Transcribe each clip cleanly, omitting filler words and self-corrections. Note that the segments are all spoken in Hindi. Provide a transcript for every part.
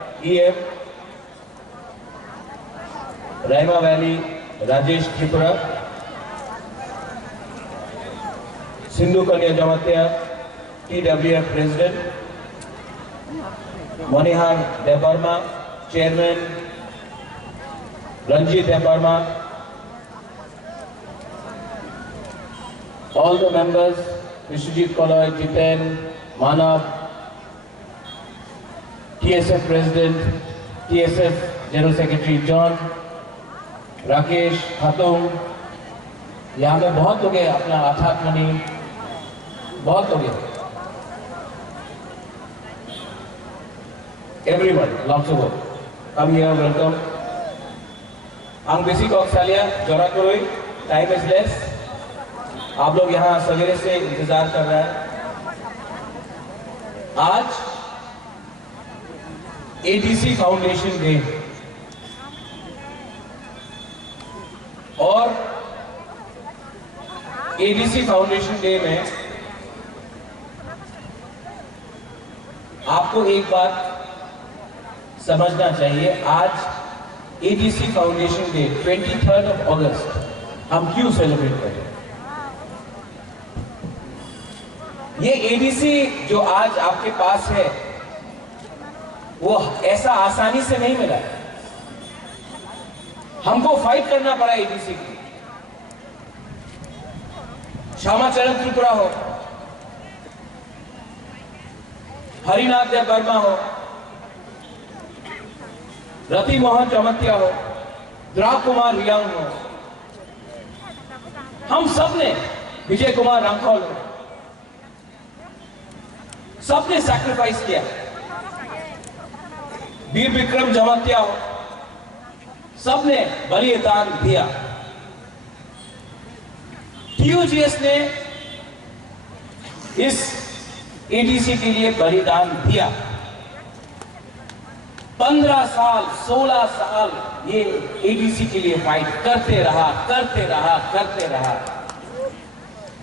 EM, Raima Valley, Rajesh Tripura, Sindhu Kanya Jamatia, TWF President, Manihar Debarma, Chairman, Ranjit Debarma, all the members, Vishwajit Koloi, Jiten, Manav, TSF President, TSF General Secretary John, Rakesh Khatum, यहाँ पे बहुत लोग हैं, अपना आठात मनी, बहुत लोग हैं। Everyone, lots of work. Come here, welcome. Ang basic Australia, जोरा कोई, time is less. आप लोग यहाँ सवेरे से इंतजार कर रहे हैं। आज ADC फाउंडेशन डे और ADC फाउंडेशन डे में आपको एक बात समझना चाहिए। आज ADC फाउंडेशन डे 23 अगस्त हम क्यों सेलिब्रेट करें? ये ADC जो आज आपके पास है वो ऐसा आसानी से नहीं मिला। हमको फाइट करना पड़ा ADC की। श्यामाचरण त्रिपुरा हो, हरिनाथ देबबर्मा हो, रति मोहन जमतिया हो, द्राव कुमार रियांग हो, हम सब ने, विजय कुमार रामखोल हो, सबने सैक्रिफाइस किया। वीर विक्रम जमतिया हो, सबने बलिदान दिया। TUGS ने इस ADC के लिए बलिदान दिया। 15 साल 16 साल ये ADC के लिए फाइट करते रहा।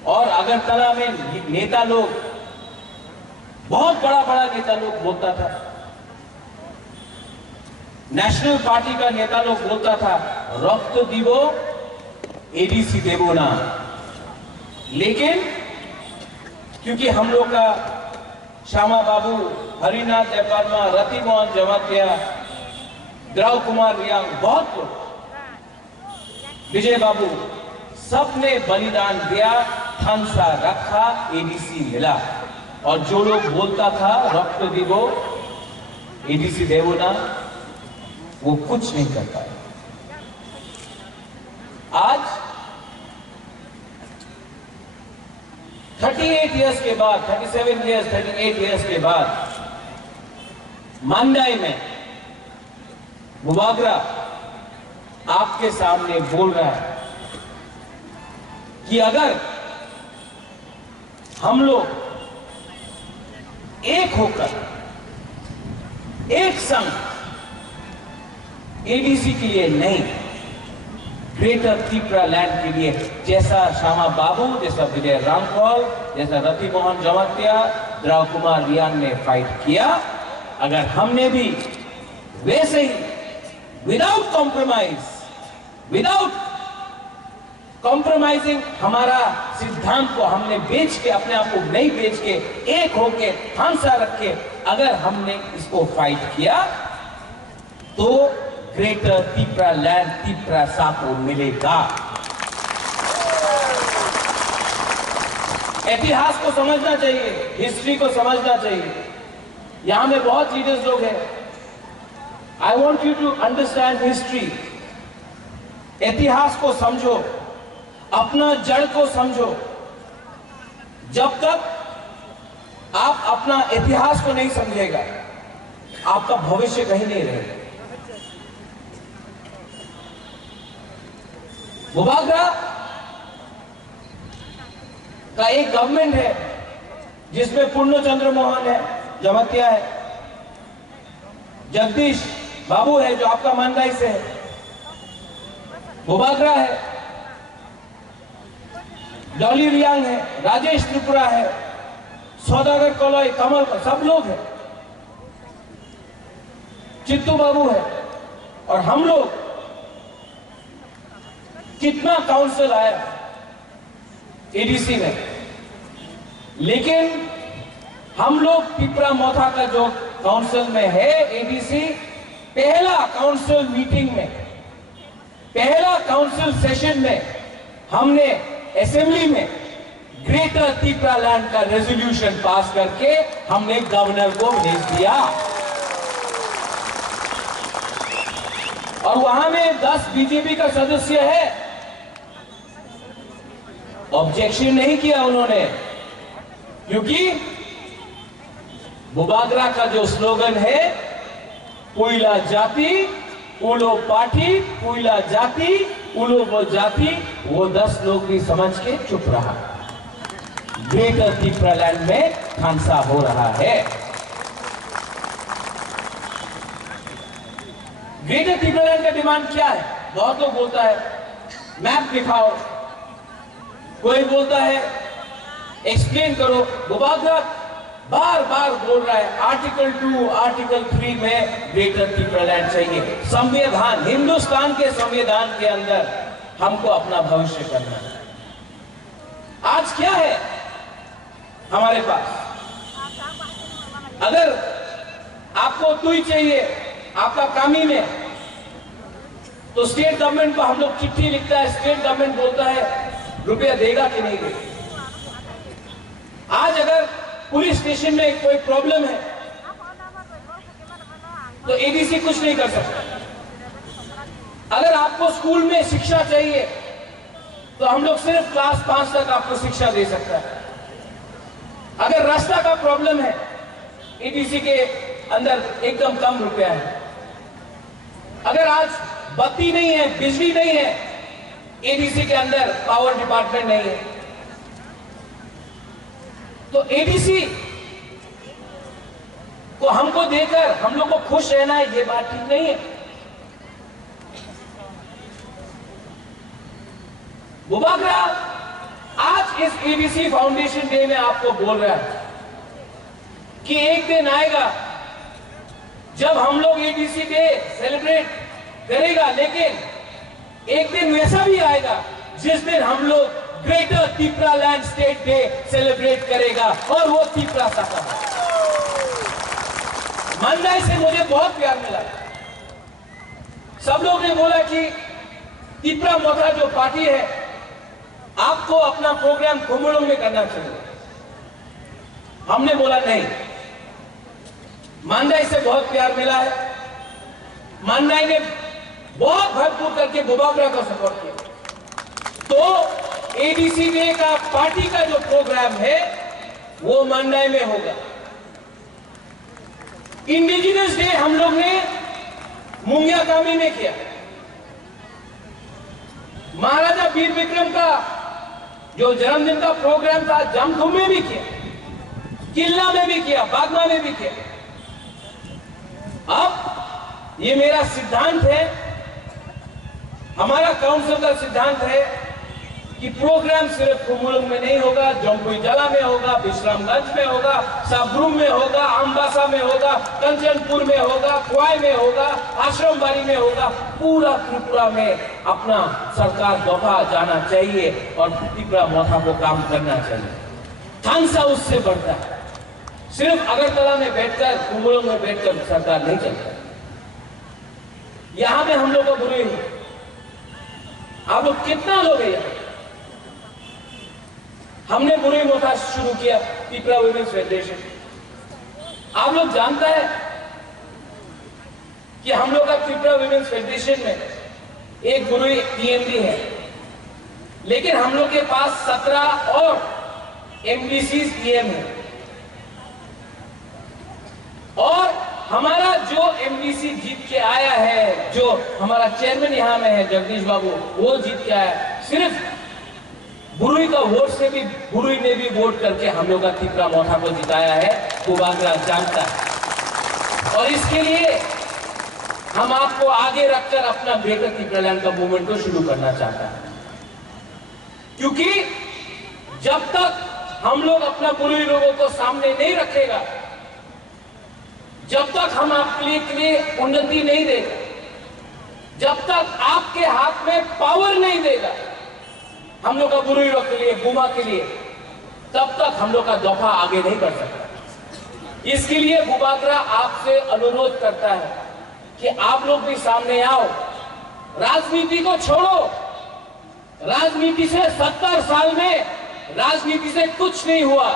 और अगरतला में नेता लोग, बहुत बड़ा नेता लोग बोलता था, नेशनल पार्टी का नेता लोग बोलता था रक्त दिवो ADC देवो ना। लेकिन क्योंकि हम लोग का श्यामा बाबू, हरिनाथ देबबर्मा, रति मोहन जमतिया, द्राव कुमार रियांग, बहुत लोग, विजय बाबू, सबने बलिदान दिया, थानसा रखा, ADC मिला। और जो लोग बोलता था रक्त दिवो ADC देवो ना, वो कुछ नहीं कर पाए। आज 38 इयर्स के बाद, 37 इयर्स, 38 इयर्स के बाद मांडाई में मुबागरा आपके सामने बोल रहा है कि अगर हम लोग एक होकर, एक संग ADC के लिए नहीं, ग्रेटर त्रिपुरा लैंड के लिए, जैसा श्यामा बाबू, जैसा विजय रामखोल, जैसा रति मोहन जमतिया, द्राव कुमार रियांग ने फाइट किया, अगर हमने भी वैसे ही विदाउट कॉम्प्रोमाइजिंग हमारा सिद्धांत को हमने बेच के, अपने आप को नहीं बेच के, एक होके हंसा रख के अगर हमने इसको फाइट किया तो ग्रेटर त्रिपुरा लैंड, त्रिपुरा को मिलेगा। इतिहास को समझना चाहिए, हिस्ट्री को समझना चाहिए। यहां में बहुत लीडर्स लोग हैं। I want you to understand history. इतिहास को समझो, अपना जड़ को समझो। जब तक आप अपना इतिहास को नहीं समझेगा, आपका भविष्य कहीं नहीं रहेगा। मुबागरा का एक गवर्नमेंट है जिसमें पूर्ण चंद्र मोहन है, जमतिया है, जगदीश बाबू है जो आपका मांडाई से है, मुबागरा है, डॉली रियांग है, राजेश त्रिपुरा है, सौदागर कोलोई, कमल, सब लोग हैं। चित्तू बाबू है, और हम लोग कितना काउंसिल आया एडीसी में, लेकिन हम लोग पिपरा मोथा का जो काउंसिल में है एडीसी, पहला काउंसिल मीटिंग में, पहला काउंसिल सेशन में हमने असेंबली में ग्रेटर तिपरा लैंड का रेजोल्यूशन पास करके हमने गवर्नर को भेज दिया, और वहां में 10 बीजेपी का सदस्य है, ऑब्जेक्शन नहीं किया उन्होंने, क्योंकि बुबागरा का जो स्लोगन है पुइला जाति उलो पार्टी, पुइला जाति उलो वो जाति, वो 10 लोग भी समझ के चुप रहा। ग्रेटर तिपरा लैंड में खानसा हो रहा है। ग्रेटर तिपरा लैंड का डिमांड क्या है? बहुत लोग बोलता है मैप दिखाओ, कोई बोलता है एक्सप्लेन करो। बुबागरा बार बार बोल रहा है आर्टिकल 2, आर्टिकल 3 में ग्रेटर तिपरा लैंड चाहिए। संविधान, हिंदुस्तान के संविधान के अंदर हमको अपना भविष्य करना है। आज क्या है हमारे पास? अगर आपको तुई चाहिए आपका कामी में, तो स्टेट गवर्नमेंट को हम लोग चिट्ठी लिखता है, स्टेट गवर्नमेंट बोलता है रुपया देगा कि नहीं देगा। आज अगर पुलिस स्टेशन में कोई प्रॉब्लम है तो एडीसी कुछ नहीं कर सकता। अगर आपको स्कूल में शिक्षा चाहिए तो हम लोग सिर्फ क्लास 5 तक आपको शिक्षा दे सकता है। अगर रास्ता का प्रॉब्लम है, एडीसी के अंदर एकदम कम रुपया है। अगर आज बत्ती नहीं है, बिजली नहीं है, एडीसी के अंदर पावर डिपार्टमेंट नहीं है, तो एडीसी को हमको देकर हम लोग को खुश रहना है, ये बात ठीक नहीं है। बुबागरा आज इस एडीसी फाउंडेशन डे में आपको बोल रहा है कि एक दिन आएगा जब हम लोग एडीसी डे सेलिब्रेट करेगा, लेकिन एक दिन वैसा भी आएगा जिस दिन हम लोग greater Tipra land state day celebrate करेगा, और वो तिपरा साका। मंदाई से मुझे बहुत प्यार मिला। सब लोग ने बोला कि तिपरा मोथा जो पार्टी है, आपको अपना प्रोग्राम कुमुड़ों में करना चाहिए। हमने बोला नहीं, मंदाई से बहुत प्यार मिला है। मंदाई ने बहुत भरपूर करके बुबागरा को सपोर्ट किया, तो एडीसी डे का पार्टी का जो प्रोग्राम है वो मंदाई में होगा। इंडिजिनस डे हम लोग ने मुंगिया कामी में किया। महाराजा वीर विक्रम का जो जन्मदिन का प्रोग्राम था जमखुम में भी किया, किल्ला में भी किया, बागमा में भी किया। अब ये मेरा सिद्धांत है, हमारा काउंसिल का सिद्धांत है कि प्रोग्राम सिर्फ कुमुलुंग में नहीं होगा, जम्पुई जला में होगा, विश्रामगंज में होगा, साबरूम में होगा, अम्बासा में होगा, कंचनपुर में होगा, क्वाई में होगा, आश्रमबाड़ी में होगा। पूरा त्रिपुरा में अपना सरकार दौड़ा जाना चाहिए और त्रिपुरा मोथा को काम करना चाहिए। खानसा उससे बढ़ता है। सिर्फ अगरतला में बैठकर, कुमुलुंग में बैठकर सरकार नहीं चलता। यहां में हम लोग को बुरी है। आप लोग कितना लोग हैं यहाँ? हमने बुरी मोथा शुरू किया तिपरा वुमेन्स फेडरेशन। आप लोग जानता है कि हम लोग का तिपरा वुमेन्स फेडरेशन में एक बुरी टीएमडी है, लेकिन हम लोग के पास 17 और एमडीसी टीएम है, और हमारा जो एमडीसी जीत के आया है, जो हमारा चेयरमैन यहाँ में है जगदीश बाबू, वो जीत के आया। सिर्फ बुरुई का वोट से भी, बुरुई ने भी वोट करके हम लोग का तिपरा मोथा को जिताया है, बुबागरा जानता है। और इसके लिए हम आपको आगे रखकर अपना ग्रेटर तिपरा लैंड का मूवमेंट को शुरू करना चाहता है, क्योंकि जब तक हम लोग अपना बुरुई लोगों को सामने नहीं रखेगा, जब तक हम आपके लिए उन्नति नहीं देगा, जब तक आपके हाथ में पावर नहीं देगा हम लोग का बुजुर्गों के लिए, बुमा के लिए, तब तक हम लोग का दफा आगे नहीं बढ़ सकता। इसके लिए बुबागरा आपसे अनुरोध करता है कि आप लोग भी सामने आओ, राजनीति को छोड़ो। राजनीति से 70 साल में राजनीति से कुछ नहीं हुआ।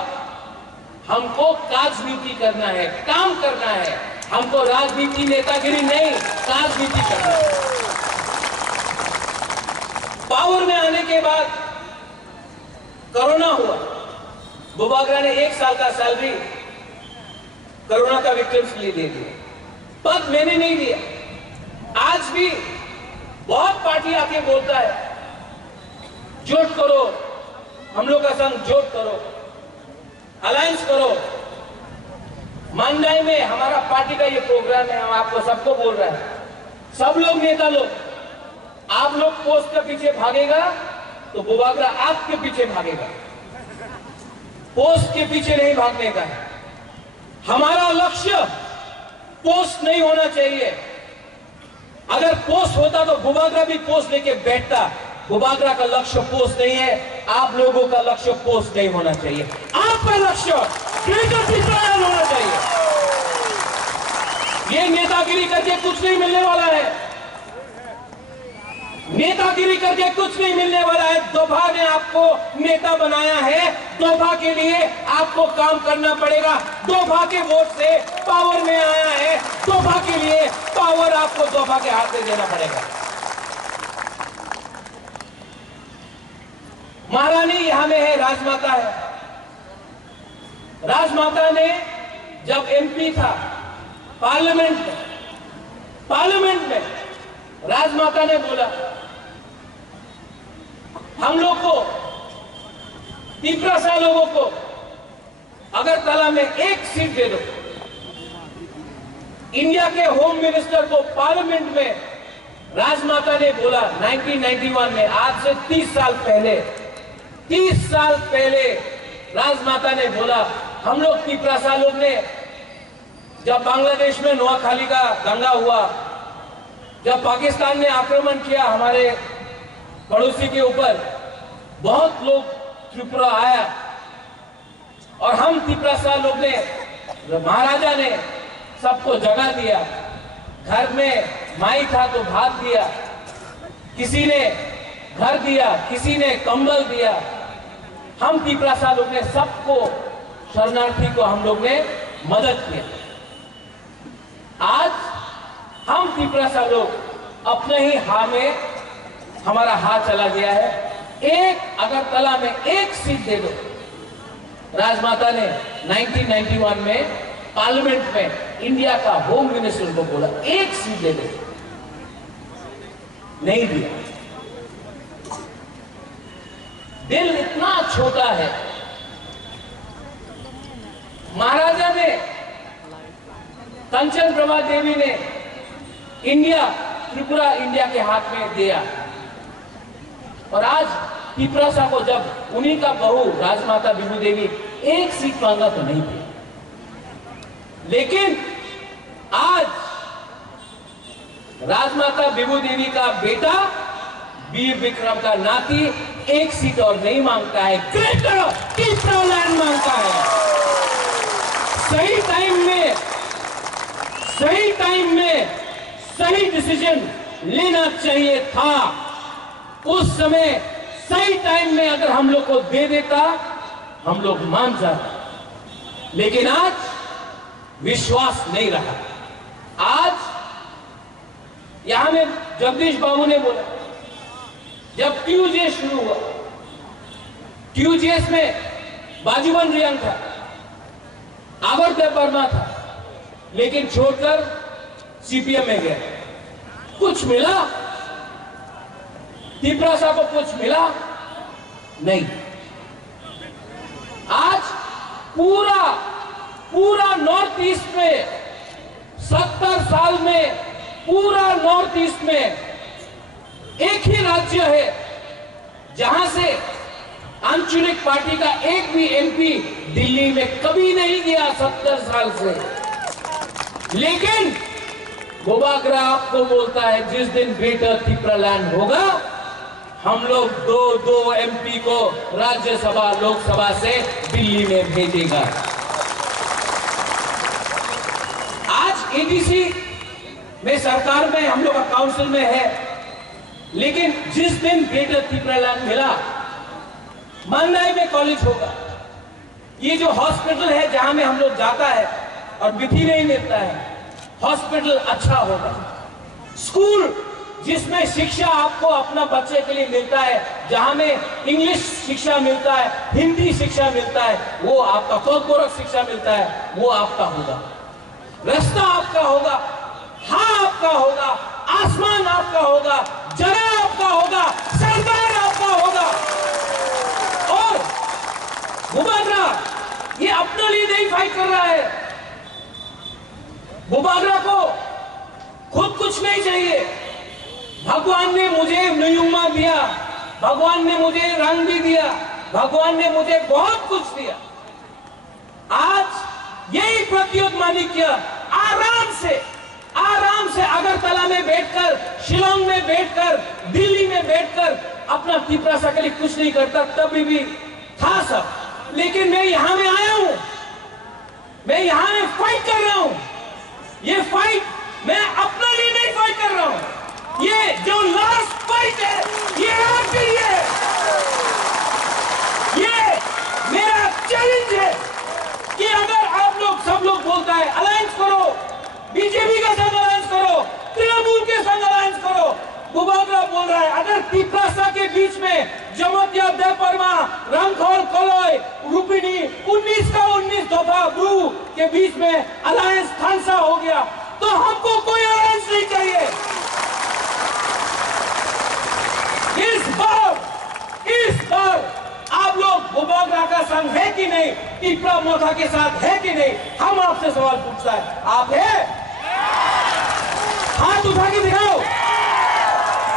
हमको राजनीति करना है, काम करना है। हमको राजनीति नेतागिरी नहीं, राजनीति करना है। पावर में आने के बाद कोरोना हुआ, बुबागरा ने 1 साल का सैलरी कोरोना का विक्टिम्स के लिए दे दिया, पद मैंने नहीं दिया। आज भी बहुत पार्टी आके बोलता है जोट करो, हम लोग का संग जोट करो, अलायंस करो। मंडाई में हमारा पार्टी का ये प्रोग्राम है, हम आपको सबको बोल रहे हैं, सब लोग नेता लोग, आप लोग पोस्ट के पीछे भागेगा तो बुबागरा आपके पीछे भागेगा। पोस्ट के पीछे नहीं भागने का है। हमारा लक्ष्य पोस्ट नहीं होना चाहिए। अगर पोस्ट होता तो बुबागरा भी पोस्ट लेके बैठता। बुबागरा का लक्ष्य पोस्ट नहीं है, आप लोगों का लक्ष्य पोस्ट नहीं होना चाहिए। आपका लक्ष्य ग्रेटर पिथौरागढ़ होना चाहिए। ये नेतागिरी करके कुछ नहीं मिलने वाला है, नेतागिरी करके कुछ नहीं मिलने वाला है। दोभा ने आपको नेता बनाया है, दोभा के लिए आपको काम करना पड़ेगा। दोभा के वोट से पावर में आया है, दोभा के लिए पावर आपको दोभा के हाथ में देना पड़ेगा। महारानी यहां में है, राजमाता है। राजमाता ने जब एमपी था पार्लियामेंट में राजमाता ने बोला हम लोग को, तिपरासा लोगों को अगरतला में 1 सीट दे दो। इंडिया के होम मिनिस्टर को पार्लियामेंट में राजमाता ने बोला 1991 में, आज से 30 साल पहले राजमाता ने बोला, हम लोग तिपरासा लोग ने जब बांग्लादेश में नोआखाली का दंगा हुआ, जब पाकिस्तान ने आक्रमण किया हमारे पड़ोसी के ऊपर, बहुत लोग त्रिपुरा आया और हम तिपरासा लोग ने, महाराजा ने सबको जगह दिया। घर में माई था तो भात दिया, किसी ने घर दिया, किसी ने कंबल दिया। हम तिपरासा लोग ने सबको, शरणार्थी को हम लोग ने मदद किया। आज हम तिपरासा लोग अपने ही हाथ में, हमारा हाथ चला गया है। अगरतला में 1 सीट दे दो। राजमाता ने 1991 में पार्लियामेंट में इंडिया का होम मिनिस्टर को बोला 1 सीट दे दो, नहीं दिया। दिल इतना छोटा है। महाराजा ने, कंचन प्रभा देवी ने त्रिपुरा इंडिया के हाथ में दिया, और आज तिपरासा को जब उन्हीं का बहू राजमाता बिबू देवी 1 सीट मांगा तो नहीं दिया। लेकिन आज राजमाता बिबू देवी का बेटा वीर विक्रम का नाती 1 सीट और नहीं मांगता है, ग्रेटर तिपरालैंड मांगता है। सही टाइम में सही डिसीजन लेना चाहिए था। उस समय सही टाइम में अगर हम लोग को दे देता, हम लोग मान जाते। लेकिन आज विश्वास नहीं रहा। आज यहां में जगदीश बाबू ने बोला, जब ट्यूजे शुरू हुआ, ट्यूजेस में बाजूबन रियांग था, आवर्देव वर्मा था, लेकिन छोड़कर सीपीएम में गया। कुछ मिला तिपरासा को? कुछ मिला नहीं। आज पूरा नॉर्थ ईस्ट में 70 साल में पूरा नॉर्थ ईस्ट में एक ही राज्य है जहां से आंचलिक पार्टी का एक भी एमपी दिल्ली में कभी नहीं गया 70 साल से। लेकिन बुबागरा आपको बोलता है जिस दिन ग्रेटर त्रिपुरालैंड होगा हम लोग दो एमपी को राज्यसभा लोकसभा से दिल्ली में भेजेगा। आज एडीसी में सरकार में हम लोग का काउंसिल में है, लेकिन जिस दिन ग्रेटर त्रिपुरालैंड मिला मंदाई में कॉलेज होगा। ये जो हॉस्पिटल है जहां में हम लोग जाता है और विधि नहीं मिलता है, हॉस्पिटल अच्छा होगा। स्कूल जिसमें शिक्षा आपको अपना बच्चे के लिए मिलता है, जहां में इंग्लिश शिक्षा मिलता है, हिंदी शिक्षा मिलता है, वो आपका कॉर्पोरेट शिक्षा मिलता है, वो आपका होगा। रास्ता आपका होगा, हाँ आपका होगा, आसमान आपका होगा, जगह आपका होगा, सरकार आपका होगा। और बुबागरा ये अपने लिए नहीं फाइट कर रहा है। बुबागरा को खुद कुछ नहीं चाहिए। भगवान ने मुझे नुयुमा दिया, भगवान ने मुझे रंग भी दिया, भगवान ने मुझे बहुत कुछ दिया। आज यही प्रत्युत माणिक्य आराम से अगरतला में बैठकर, शिलोंग में बैठकर, दिल्ली में बैठकर अपना त्रिपुरा के लिए कुछ नहीं करता, तभी भी था सब। लेकिन मैं यहां में आया हूं, मैं यहां में फाइट कर रहा हूं। ये फाइट मैं अपने लिए नहीं फाइट कर रहा हूं, ये जो लास्ट फाइट है ये आपके लिए, ये मेरा चैलेंज है कि अगर आप लोग सब लोग बोलता है अलायंस करो, बीजेपी के संग अलायंस करो, तृणमूल के संग अलायंस करो, बुबागरा बोल रहा है अगर त्रिपुरा के बीच में जमतिया देपरमा, रंगखोल, कलोई, रुपिनी 19 का 19 दफा ब्रू के बीच में अलायंस थानसा हो गया तो हमको कोई अलायंस नहीं चाहिए। इस बार आप लोग बुबागरा का संग है कि नहीं, त्रिपुरा मोथा के साथ है कि नहीं, हम आपसे सवाल पूछता है। आप है? हाथ उठा के दिखाओ,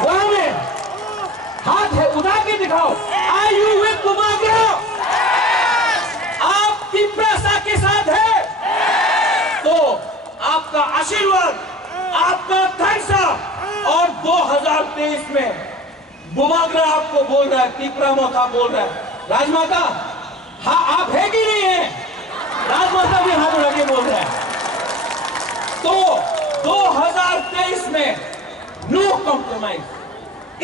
वहां में हाथ है, उठा के दिखाओ। Are you with Bubagra? आप त्रिपुरा के साथ है तो आपका आशीर्वाद, आपका थैंक्सा। और 2023 में बुबागरा आपको बोल रहा है, त्रिपुरा मोथा बोल रहा है, राजमाता हाँ आप है कि नहीं है? राजमाता भी हाथ उठा के बोल रहा है। तो 2023 में नो कॉम्प्रोमाइज।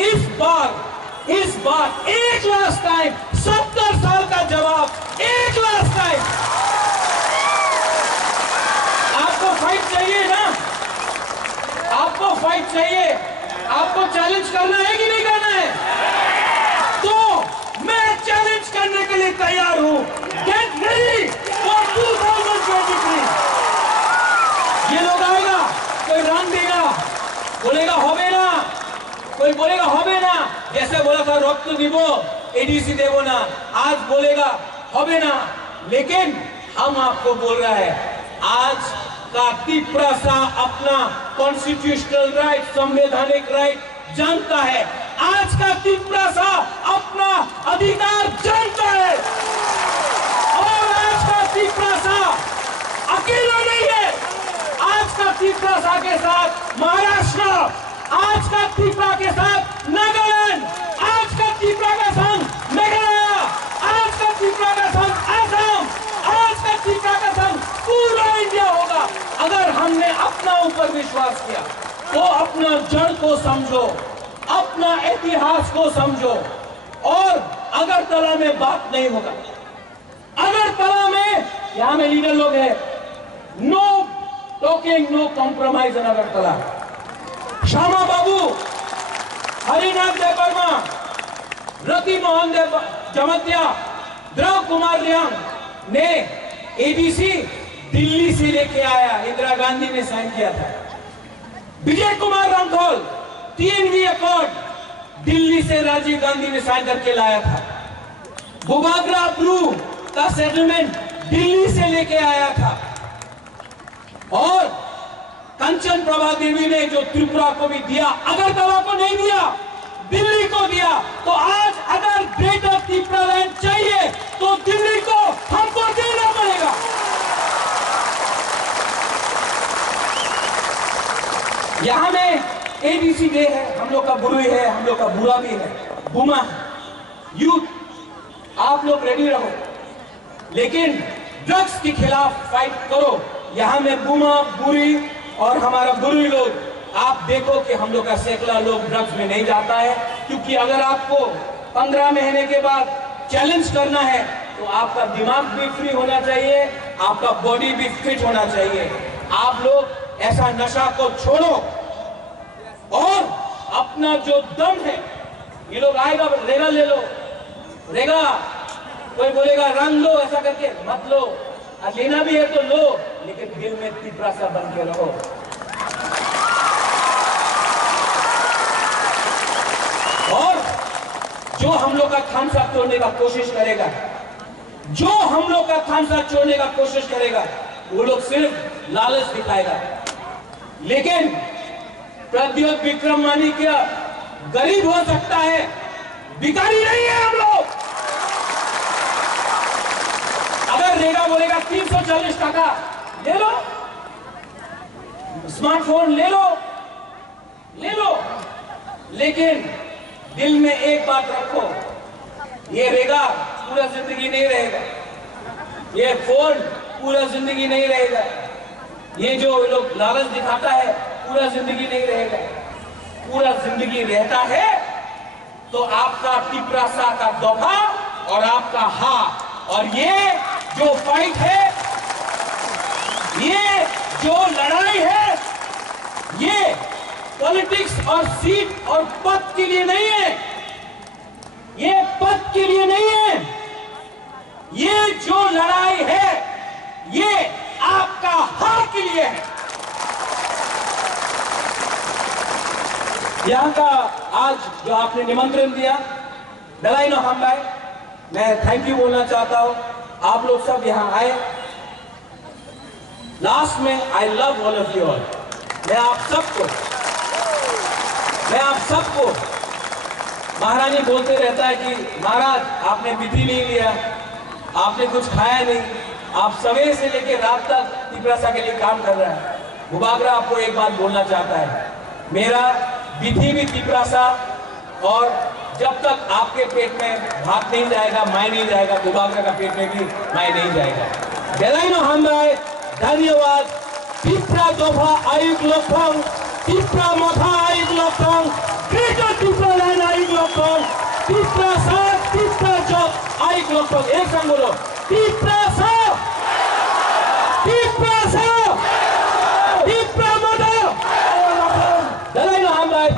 इस बार एक लास्ट टाइम 70 साल का जवाब, एक लास्ट टाइम। आपको फाइट चाहिए ना? आपको फाइट चाहिए, आपको चैलेंज करना है कि नहीं करना है? तो मैं चैलेंज करने के लिए तैयार हूं। Get ready for 2023। ये लोग आएगा, कोई रंग देगा, बोलेगा होबे ना, कोई बोलेगा होबे ना, जैसे बोला था रक्त दिवो एडीसी देवो ना, आज बोलेगा होबे ना। लेकिन हम आपको बोल रहा है आज का त्रिपुरा अपना कॉन्स्टिट्यूशनल राइट, संवैधानिक राइट जानता है। आज का त्रिपुरा अपना अधिकार जानता है। और आज का त्रिपुरा अकेला नहीं है। आज का त्रिपुरा के साथ महाराष्ट्र, आज का त्रिपुरा के साथ नागालैंड, आज का त्रिपुरा का संग मेघालय, आज का त्रिपुरा का संग असम, आज का त्रिपुरा का संग पूरा इंडिया होगा। अगर हमने अपना ऊपर विश्वास किया तो अपना जड़ को समझो, अपना इतिहास को समझो। और अगरतला में बात नहीं होगा, अगरतला में यहां में लीडर लोग हैं, no talking, no compromise in Agartala. Shyama Babu, Harinath Debbarma, Rati Mohan Deb Jamatia, Drao Kumar Reang ने एडीसी दिल्ली से लेके आया, इंदिरा गांधी ने साइन किया था। विजय कुमार रंगखोल TNV अकॉर्ड दिल्ली से राजीव गांधी ने साइन करके लाया था। बुबागरा ब्रू का सेटलमेंट दिल्ली से लेके आया था। और कंचन प्रभा देवी ने जो त्रिपुरा को भी दिया, अगरतला को नहीं दिया, दिल्ली को दिया। तो आज अगर ग्रेटर त्रिपुरालैंड चाहिए तो दिल्ली को हमको देना पड़ेगा। यहाँ में एबीसी डे है, हम लोग का बुरी है, हम लोग का बुरा भी है, बुमा है। यूथ आप लोग रेडी रहो, लेकिन ड्रग्स के खिलाफ फाइट करो। यहाँ में बुमा बुरी और हमारा बुरी लोग, आप देखो कि हम लोग का सैकड़ा लोग ड्रग्स में नहीं जाता है, क्योंकि अगर आपको 15 महीने के बाद चैलेंज करना है तो आपका दिमाग भी फ्री होना चाहिए, आपका बॉडी भी फिट होना चाहिए। आप लोग ऐसा नशा को छोड़ो और अपना जो दम है, ये लोग आएगा रेगा ले लो, रेगा कोई बोलेगा रंग लो, ऐसा करके मत लो, और लेना भी है तो लो, लेकिन दिल में तिपरा सा बन के रहो। और जो हम लोग का खामसा छोड़ने का कोशिश करेगा, जो हम लोग का खामसा छोड़ने का कोशिश करेगा, वो लोग सिर्फ लालच दिखाएगा। लेकिन प्रद्योत विक्रम माणिक्य गरीब हो सकता है, भिखारी नहीं है हम लोग। अगर रेगा बोलेगा 340 टका ले लो, स्मार्टफोन ले लो, ले लो, लेकिन दिल में एक बात रखो, ये रेगा पूरा जिंदगी नहीं रहेगा, ये फोन पूरा जिंदगी नहीं रहेगा, ये जो लोग लालच दिखाता है पूरा जिंदगी नहीं रहेगा। पूरा जिंदगी रहता है तो आपका टिपरासा का दफा और आपका हा। और ये जो फाइट है, ये जो लड़ाई है, ये पॉलिटिक्स और सीट और पद के लिए नहीं है, ये पद के लिए नहीं है, ये जो लड़ाई है ये आपका हार के लिए है। यहाँ का आज जो आपने निमंत्रण दिया, दलाई नोहाम्बाई, मैं थैंक यू बोलना चाहता हूँ। आप लोग सब यहाँ आए। लास्ट में I love all of you all. मैं आप सबको महारानी बोलते रहता है कि महाराज आपने विधि नहीं लिया, आपने कुछ खाया नहीं, आप सवेरे से लेकर रात तक तिपरासा के लिए काम कर रहा है। बुबागरा आपको एक बात बोलना चाहता है, मेरा विधि भी तिपरासा, और जब तक आपके पेट में भात नहीं जाएगा, माय नहीं जाएगा, बुबागरा का पेट में भी माय नहीं जाएगा। दलाई नोहाम्बाई, धन्यवाद। तिपरा दोफा आयुक लोकथांग, तिपरा मथा आयुक लोकथांग, ग्रेटर तिपरा लाइन आयुक लोकथांग, तिपरा साथ तिपरा जॉब आयुक लोकथांग। एक संग बोलो, तिपरा साथ, तिपरा साथ, तिपरा मथा। दलाई नोहाम्बाई।